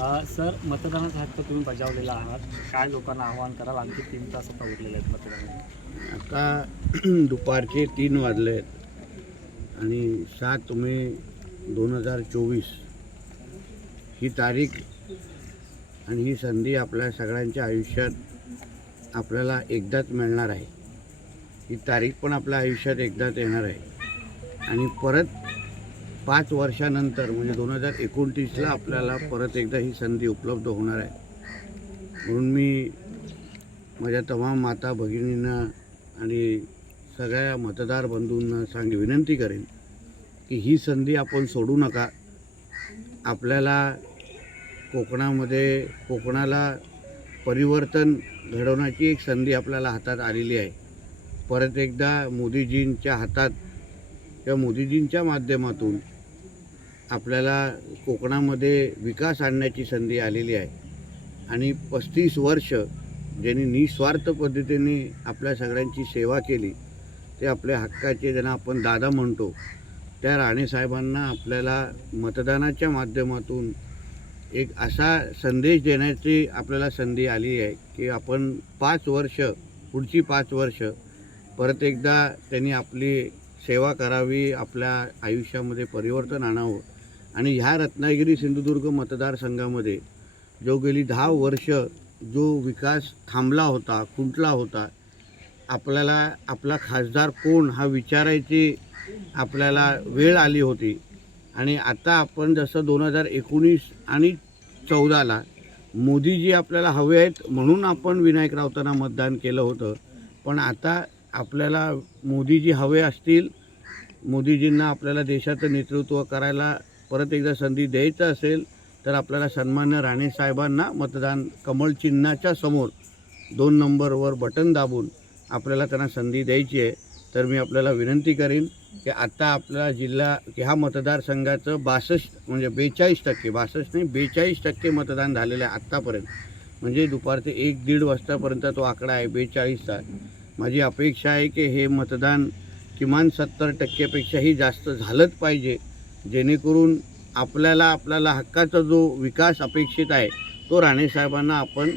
Sir मतदानाचा हक्क तुम्ही बजावलेला आहात. काय लोकांना आवाहन कराल? आणखी तीन तास आता उरलेले आहेत मतदानाला. आता दुपारचे तीन वाजले आहेत. आणि सात मे दोन हजार चोवीस. ही तारीख आणि ही संधी आपल्या सगळ्यांच्या आयुष्यात आपल्याला एकदाच मिळणार आहे. ही तारीख पण आपल्या आयुष्यात एकदाच येणार आहे. आणि परत पाच वर्षानंतर म्हणजे दोन हजार एकोणतीसला आपल्याला परत एकदा ही संधी उपलब्ध होणार आहे. म्हणून मी माझ्या तमाम माता भगिनींना आणि सगळ्या मतदार बंधूंना सांग विनंती करेन की ही संधी आपण सोडू नका. आपल्याला कोकणामध्ये कोकणाला परिवर्तन घडवण्याची एक संधी आपल्याला हातात आलेली आहे. परत एकदा मोदीजींच्या हातात किंवा मोदीजींच्या माध्यमातून आपल्याला कोकणामध्ये विकास आणण्याची संधी आलेली आहे. आणि पस्तीस वर्ष ज्यांनी निस्वार्थ पद्धतीने आपल्या सगळ्यांची सेवा केली ते आपल्या हक्काचे ज्यांना आपण दादा म्हणतो त्या राणेसाहेबांना आपल्याला मतदानाच्या माध्यमातून एक असा संदेश देण्याची आपल्याला संधी आली आहे की आपण पाच वर्ष पुढची पाच वर्ष परत एकदा त्यांनी आपली सेवा करावी आपल्या आयुष्यामध्ये परिवर्तन आणावं. आणि ह्या रत्नागिरी सिंधुदुर्ग मतदारसंघामध्ये जो गेली दहा वर्ष जो विकास थांबला होता खुंटला होता आपल्याला आपला खासदार कोण हा विचारायची आपल्याला वेळ आली होती. आणि आता आपण जसं दोन हजार एकोणीस आणि चौदाला मोदीजी आपल्याला हवे आहेत म्हणून आपण विनायक राऊतांना मतदान केलं होतं. पण आता आपल्याला मोदीजी हवे असतील मोदीजींना आपल्याला देशाचं नेतृत्व करायला परत एकदा संधी द्यायचं असेल तर आपल्याला सन्मान्य राणेसाहेबांना मतदान कमळ चिन्हाच्या समोर दोन नंबरवर बटन दाबून आपल्याला त्यांना संधी द्यायची आहे. तर मी आपल्याला विनंती करीन की आत्ता आपला जिल्हा ह्या मतदारसंघाचं बासष्ट म्हणजे बेचाळीस टक्के बासष्ट नाही बेचाळीस टक्के मतदान झालेलं आहे आत्तापर्यंत. म्हणजे दुपारचे एक दीड वाजतापर्यंत तो आकडा आहे बेचाळीसचा. माझी अपेक्षा आहे की हे मतदान किमान सत्तर टक्केपेक्षाही जास्त झालंच पाहिजे जेणेकरून आपल्याला आपल्याला हक्काचा जो विकास अपेक्षित आहे तो राणेसाहेबांना आपण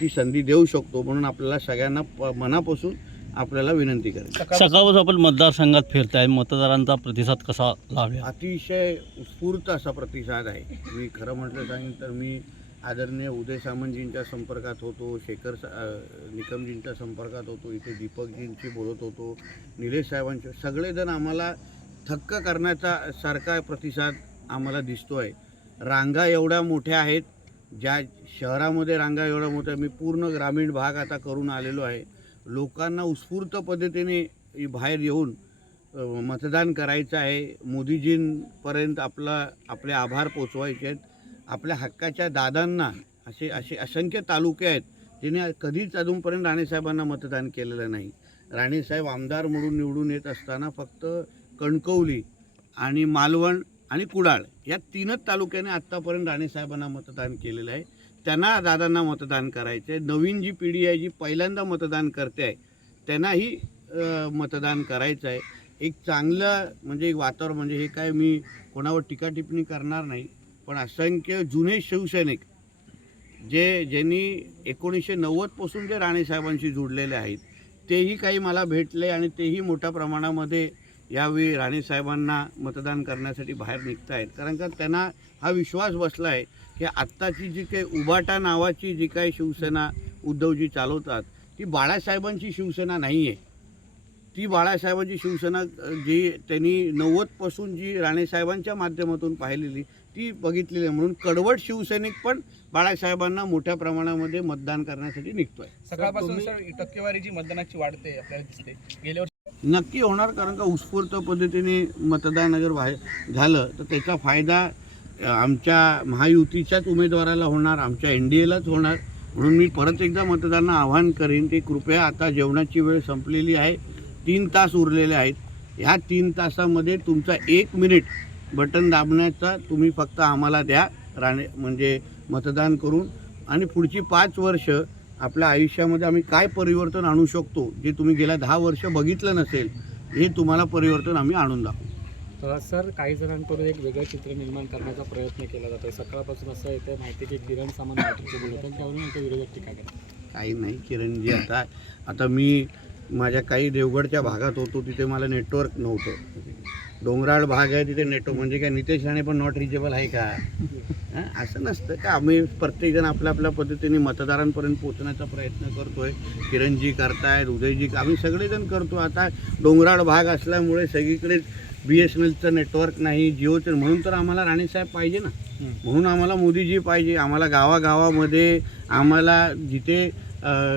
ती संधी देऊ शकतो म्हणून आपल्याला सगळ्यांना प मनापासून आपल्याला विनंती करेन सकाळपासून आपण मतदारसंघात फिरताय मतदारांचा प्रतिसाद कसा लाव्या अतिशय उत्स्फूर्त असा प्रतिसाद आहे. मी खरं म्हटलं सांगेन तर मी आदरणीय उदय सामंतजींच्या संपर्कात होतो शेखर सा- निकमजींच्या संपर्कात होतो इथे दीपकजींशी बोलत होतो निलेश साहेबांचे सगळेजण आम्हाला थक्क करण्याचा सारखा प्रतिसाद आम्हाला दिसतो आहे रांगा एवढ्या मोठ्या आहेत ज्या शहरामध्ये रांगा एवढ्या मोठ्या मी पूर्ण ग्रामीण भाग आता करून आलेलो आहे. लोकांना उत्स्फूर्त पद्धतीने बाहेर येऊन मतदान करायचं आहे. मोदीजींपर्यंत आपला आपले आभार पोचवायचे आहेत. आपल्या हक्काच्या दादांना असे असे असंख्य तालुके आहेत जिने कधीच अजूनपर्यंत राणेसाहेबांना मतदान केलेलं नाही. राणेसाहेब आमदार म्हणून निवडून येत असताना फक्त कणकवली आणि मालवण आणि कुडाळ या तीनच तालुक्याने आत्तापर्यंत राणेसाहेबांना मतदान केलेलं आहे. त्यांना दादांना मतदान करायचं आहे नवीन जी पिढी आहे जी पहिल्यांदा मतदान करते आहे त्यांनाही मतदान करायचं आहे एक चांगलं म्हणजे एक वातावरण म्हणजे हे काय मी कोणावर टीका टिप्पणी करणार नाही पण असंख्य जुने शिवसैनिक जे ज्यांनी एकोणीसशे नव्वदपासून जे राणेसाहेबांशी जुडलेले आहेत तेही काही मला भेटले आणि तेही मोठ्या प्रमाणामध्ये यावेळी राणेसाहेबांना मतदान करण्यासाठी बाहेर निघत आहेत कारण का त्यांना हा विश्वास बसला आहे की आत्ताची जी काही उबाटा नावाची जी काही शिवसेना उद्धवजी चालवतात ती बाळासाहेबांची शिवसेना नाही आहे ती बाळासाहेबांची शिवसेना जी त्यांनी नव्वदपासून जी राणेसाहेबांच्या माध्यमातून पाहिलेली ती बघितलेली आहे. म्हणून कडवट शिवसैनिक पण बाळासाहेबांना मोठ्या प्रमाणामध्ये मतदान करण्यासाठी निघतोय. सकाळपासून टक्केवारी जी मतदानाची वाढते आपल्याला दिसते. गेल्या वर्षी नक्की होणार कारण का उत्स्फूर्त पद्धतीने मतदान अगर बाहेर झालं तर त्याचा फायदा आमच्या महायुतीच्याच उमेदवाराला होणार आमच्या एन डी एलाच होणार. म्हणून मी परत एकदा मतदारांना आवाहन करेन की कृपया आता जेवणाची वेळ संपलेली आहे. तीन तास उरलेले आहेत. ह्या तीन तासामध्ये तुमचा एक मिनिट बटन दाबण्याचा तुम्ही फक्त आम्हाला द्या राणे म्हणजे मतदान करून. आणि पुढची पाच वर्ष आपल्या आयुष्यामध्ये आम्ही काय परिवर्तन आणू शकतो जे तुम्ही गेल्या दहा वर्ष बघितलं नसेल हे तुम्हाला परिवर्तन आम्ही आणून दाखवू. अ, सर काही जणांकडून एक वेगळं चित्र निर्माण करण्याचा प्रयत्न केला जातो सकाळपासून असं येतं माहिती की किरण मॅट्रिकचे बोलतात त्यावरून एक विरोधक टीका काही नाही किरणजी आता आता मी माझ्या काही देवगडच्या भागात होतो तिथे मला नेटवर्क नव्हतं. डोंगराळ भाग आहे तिथे नेटवर्क म्हणजे काय नितेश राणे पण नॉट रिचेबल आहे का? असं नसतं का? आम्ही प्रत्येकजण आपल्या आपल्या पद्धतीने मतदारांपर्यंत पोहोचण्याचा प्रयत्न करतोय. किरणजी करतायत उदयजी आम्ही सगळेजण करतो. आता डोंगराळ भाग असल्यामुळे सगळीकडे बी एस एन एलचं नेटवर्क नाही जिओचं म्हणून तर आम्हाला राणेसाहेब पाहिजे ना. म्हणून आम्हाला मोदीजी पाहिजे. आम्हाला गावागावामध्ये आम्हाला जिथे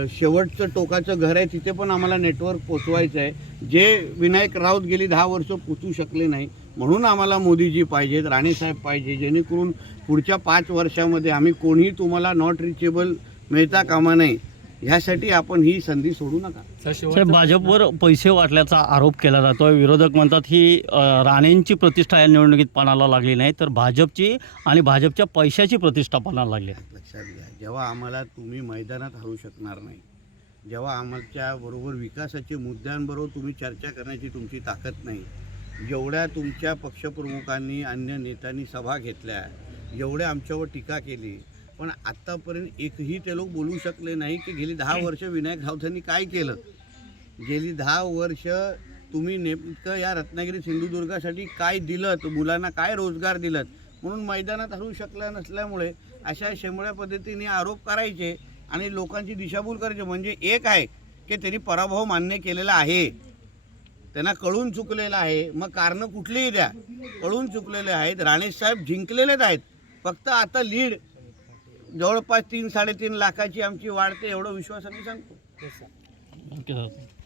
शेवटचं टोकाचं घर आहे तिथे पण आम्हाला नेटवर्क पोचवायचं आहे. जे विनायक राऊत गेली दहा वर्ष पोचू शकले नाही म्हणून आम्हाला मोदीजी पाहिजेत राणेसाहेब पाहिजे जेणेकरून पुढच्या पाच वर्षामध्ये आम्ही कोणीही तुम्हाला नॉट रिचेबल मिळता कामा नये. ह्यासाठी आपण ही संधी सोडू नका. साहेब भाजपवर पैसे वाटल्याचा आरोप केला जातोय. विरोधक म्हणतात ही अ, राणेंची प्रतिष्ठा या निवडणुकीत पणाला लागली नाही तर भाजपची आणि भाजपच्या पैशाची प्रतिष्ठा पणाला लागली आहे. लक्षात घ्या जेव्हा आम्हाला तुम्ही मैदानात हरवू शकणार नाही जेव्हा आमच्या बरोबर विकासाच्या मुद्द्यांबरोबर तुम्ही चर्चा करण्याची तुमची ताकद नाही जेवढ्या तुमच्या पक्षप्रमुखांनी अन्य नेत्यांनी सभा घेतल्या एवढ्या आमच्यावर टीका केली पण आत्तापर्यंत एकही ते लोक बोलू शकले नाही की गेली दहा वर्ष विनायक राऊतांनी काय केलं? गेली दहा वर्ष तुम्ही नेमकं या रत्नागिरी सिंधुदुर्गासाठी काय दिलं? मुलांना काय रोजगार दिलं? म्हणून मैदानात हरू शकला नसल्यामुळे अशा शेंबळ्या पद्धतीने आरोप करायचे आणि लोकांची दिशाभूल करायची. म्हणजे एक आहे की त्यांनी पराभव मान्य केलेला आहे. त्यांना कळून चुकलेलं आहे. मग कारणं कुठलीही द्या. कळून चुकलेले आहेत. राणेसाहेब जिंकलेलेच आहेत. फक्त आता लीड जवळपास तीन साडेतीन लाखाची आमची वाढते एवढं विश्वासाने सांगतो.